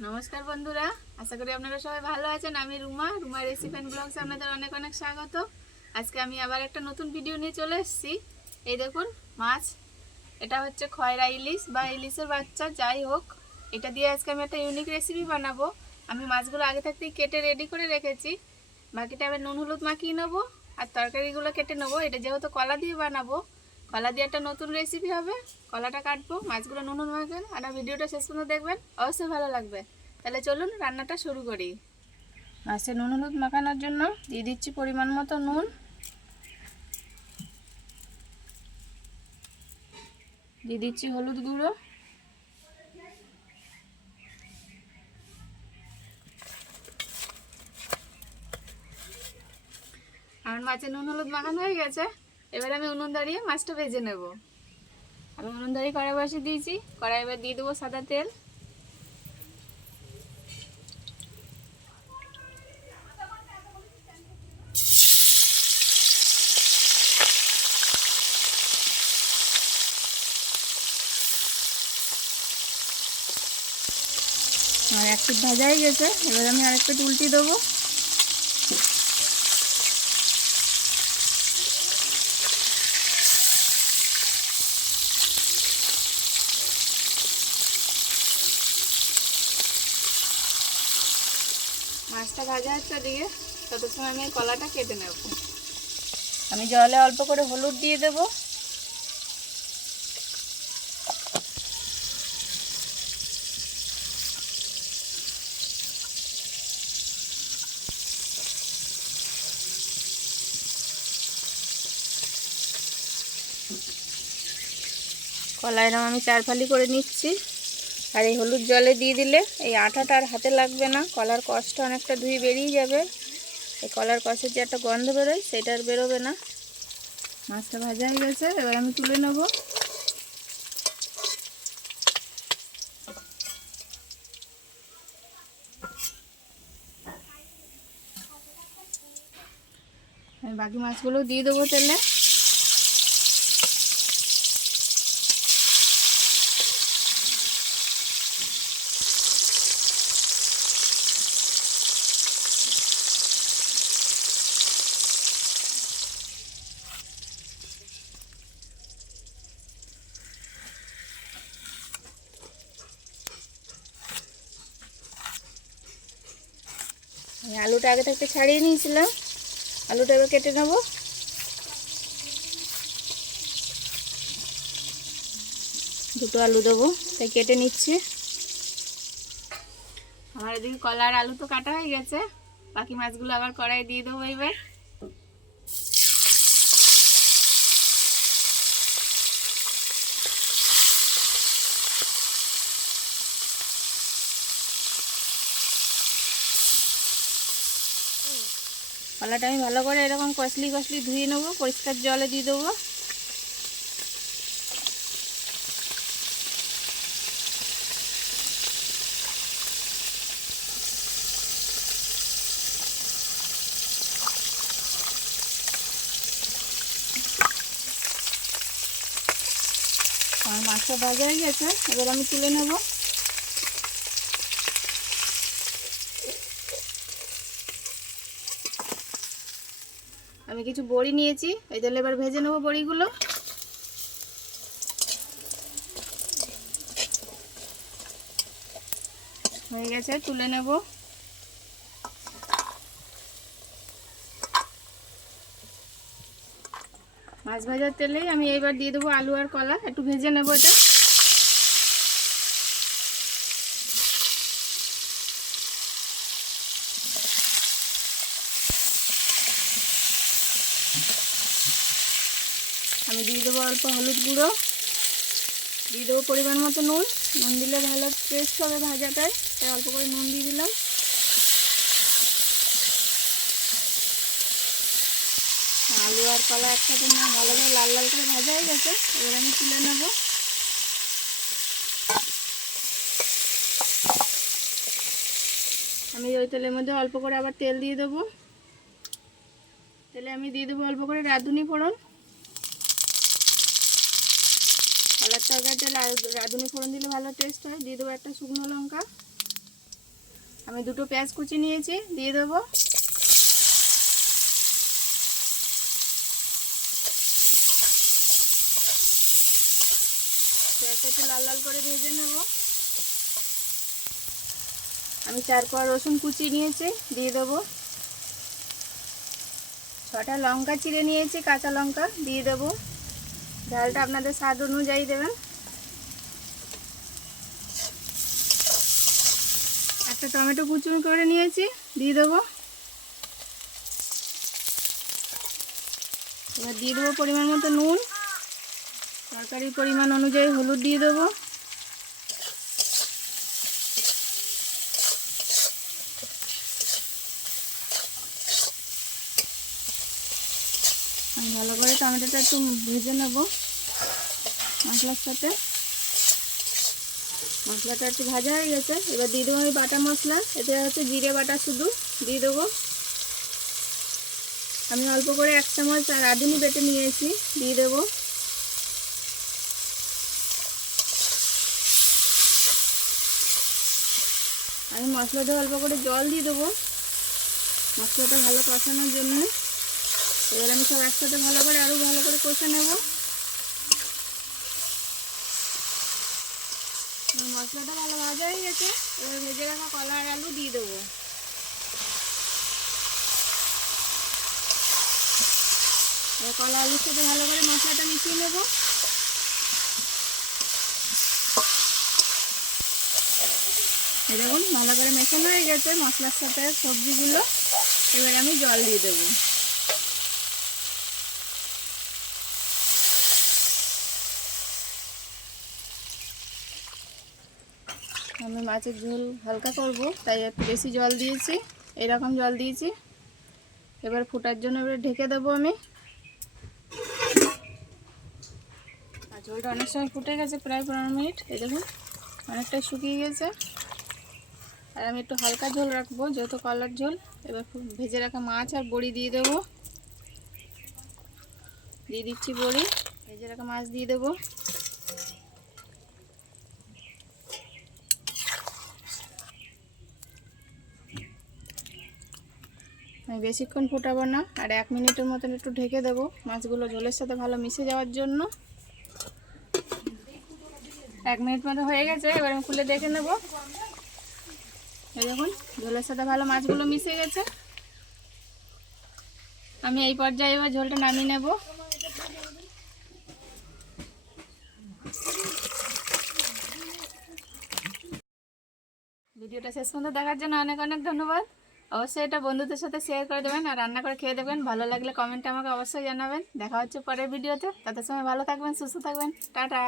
নমস্কার বন্ধুরা, আশা করি আপনারা সবাই ভালো আছেন। আমি রুমা রুমা রেসিপি অ্যান্ড ব্লগসে আপনাদের অনেক অনেক স্বাগত। আজকে আমি আবার একটা নতুন ভিডিও নিয়ে চলে এসেছি। এই দেখুন, মাছ। এটা হচ্ছে খয়রা ইলিশ বা ইলিশের বাচ্চা, যাই হোক। এটা দিয়ে আজকে আমি একটা ইউনিক রেসিপি বানাবো। আমি মাছগুলো আগে থাকতেই কেটে রেডি করে রেখেছি। বাকিটা আবার নুন, হলুদ মাখিয়ে নেব। আর তরকারিগুলো কেটে নেব। এটা যেহেতু কলা দিয়ে বানাবো কলা দিয়ে একটা নতুন রেসিপি হবে। কলাটা কাটবো, মাছগুলো নুন মাখবেন আর ভিডিওটা শেষ পর্যন্ত দেখবেন, অবশ্যই ভালো লাগবে। তাহলে চলুন রান্নাটা শুরু করি। মাছে নুন হলুদ মাখানোর জন্য দিয়ে দিচ্ছি পরিমাণ মতো নুন। দিয়ে দিচ্ছি হলুদ গুঁড়ো। আমার মাছে নুন হলুদ মাখানো হয়ে গেছে। এবার আমি উনুন দাঁড়িয়ে মাছটা ভেজে নেব। আমি উনুন দাঁড়িয়ে কড়াই বসিয়ে দিয়েছি। কড়াই এবার দিয়ে দেবো সাদা তেল। আর এক পিঠ ভাজা হয়ে গেছে। এবার আমি আরেক পিঠ উল্টি দেবো। মাছটা ভাজা হচ্ছে ওদিকে তত সময় আমি কলাটা কেটে নেব। আমি জলে অল্প করে হলুদ দিয়ে দেব। কলা এরম আমি চার ফালি করে নিচ্ছি। আর এই হলুদ জলে দিয়ে দিলে এই আঠাটা আর হাতে লাগবে না। কলার কষটা অনেকটা ধুয়ে বেরিয়ে যাবে। এই কলার কষের যে একটা গন্ধ বেরোয়, সেটা আর বেরোবে না। মাছটা ভাজা হয়ে গেছে, এবার আমি তুলে নেব। আমি বাকি মাছগুলো দিয়ে দেবো তেলে। আলুটা আগে থাকতে ছাড়িয়ে নিয়েছিলাম। আলুটা এবার কেটে নেব। দুটো আলু দেবো, তাই কেটে নিচ্ছি। আমার এদিকে কলার আলু তো কাটা হয়ে গেছে। বাকি মাছগুলো আবার কড়াই দিয়ে দেবো এবার। কলাটা আমি ভালো করে এরকম কষলি কষলি ধুয়ে নেব, পরিষ্কার জলে দিয়ে দেবো। আমার মাছটা ভাজা হয়ে গেছে, এবার আমি তুলে নেব। আমি কিছু বড়ি নিয়েছি। এই তেলে এবার ভেজে নেব বড়িগুলো। হয়ে গেছে, তুলে নেব। মাছ ভাজার তেলেই আমি এইবার দিয়ে দেবো আলু আর কলা। একটু ভেজে নেব এটা। আমি দিয়ে দেবো অল্প হলুদ গুঁড়ো। দিয়ে দেবো পরিমাণ মতো নুন। নুন দিলে ভালো টেস্ট হবে ভাজাটায় তাই অল্প করে নুন দিয়ে দিলাম। আলু আর কলা একসাথে না, ভালো করে লাল লাল করে ভাজা হয়ে গেছে। এবার আমি তুলে নেব। আমি ওই তেলের মধ্যে অল্প করে আবার তেল দিয়ে দেবো। তেলে আমি দিয়ে দেবো অল্প করে রাঁধুনি ফোড়ন। কলার তরকারিতে রাঁধুনি ফোড়ন দিলে ভালো টেস্ট হয়। দিয়ে দেবো একটা শুকনো লঙ্কা। আমি দুটো পেঁয়াজ কুচি নিয়েছি, দিয়ে দেবো। পেঁয়াজটা লাল লাল করে ভেজে নেব। আমি চার কোয়া রসুন কুচি নিয়েছি, দিয়ে দেবো। ছটা লঙ্কা চিড়ে নিয়েছি, কাঁচা লঙ্কা দিয়ে দেবো। ঝালটা আপনাদের স্বাদ অনুযায়ী দেবেন। একটা টমেটো কুচুমি করে নিয়েছি, দিয়ে দেবো। এবার দিয়ে দেবো পরিমাণ মতো নুন। তরকারির পরিমাণ অনুযায়ী হলুদ দিয়ে দেবো আমি ভালো করে টমেটোটা একটু ভেজে নেব মশলার সাথে। মশলাটা একটু ভাজা হয়ে গেছে। এবার দিয়ে দেবো আমি বাটা মশলা। এতে হচ্ছে জিরে বাটা শুধু। দিয়ে দেবো। আমি অল্প করে এক চামচ আর রাঁধুনি বেটে নিয়েছি। দিয়ে দেবো। আমি মশলাটা অল্প করে জল দিয়ে দেবো। মশলাটা ভালো কষানোর জন্য। এবার আমি সব একসাথে ভালো করে আরও ভালো করে কষে নেব। মশলাটা ভালো ভাজা হয়ে গেছে। এবার ভেজে রাখা কলা আর আলু দিয়ে দেবো। কলা আলুর সাথে ভালো করে মশলাটা মিশিয়ে নেব। দেখুন, ভালো করে মেশানো হয়ে গেছে মশলার সাথে সবজিগুলো। এবার আমি জল দিয়ে দেবো। আমি মাছের ঝোল হালকা করব, তাই একটু বেশি জল দিয়েছি, এরকম জল দিয়েছি। এবার ফোটার জন্য এবার ঢেকে দেবো আমি। আর ঝোলটা অনেক সময় ফুটে গেছে, প্রায় পনেরো মিনিট। এই দেখুন অনেকটাই শুকিয়ে গেছে। আর আমি একটু হালকা ঝোল রাখব, যেহেতু কলার ঝোল। এবার ভেজে রাখা মাছ আর বড়ি দিয়ে দেবো। দিয়ে দিচ্ছি বড়ি, ভেজে রাখা মাছ দিয়ে দেবো। বেশিক্ষণ ফোটাবো না। আর এক মিনিটের মতন একটু ঢেকে দেবো। মাছগুলো ঝোলের সাথে ভালো মিশে যাওয়ার জন্য। এক মিনিট মতো হয়ে গেছে, এবার আমি খুলে দেখে নেব। এই দেখুন ঝোলের সাথে ভালো মাছগুলো মিশে গেছে। আমি এই পর্যায়ে এবার ঝোলটা নামিয়ে নেব। ভিডিওটা শেষ পর্যন্ত দেখার জন্য অনেক অনেক ধন্যবাদ। অবশ্যই এটা বন্ধুদের সাথে শেয়ার করে দেবেন আর রান্না করে খেয়ে দেবেন ভালো লাগলে কমেন্টে আমাকে অবশ্যই জানাবেন। দেখা হচ্ছে পরের ভিডিওতে তাদের সময় ভালো থাকবেন, সুস্থ থাকবেন। টাটা।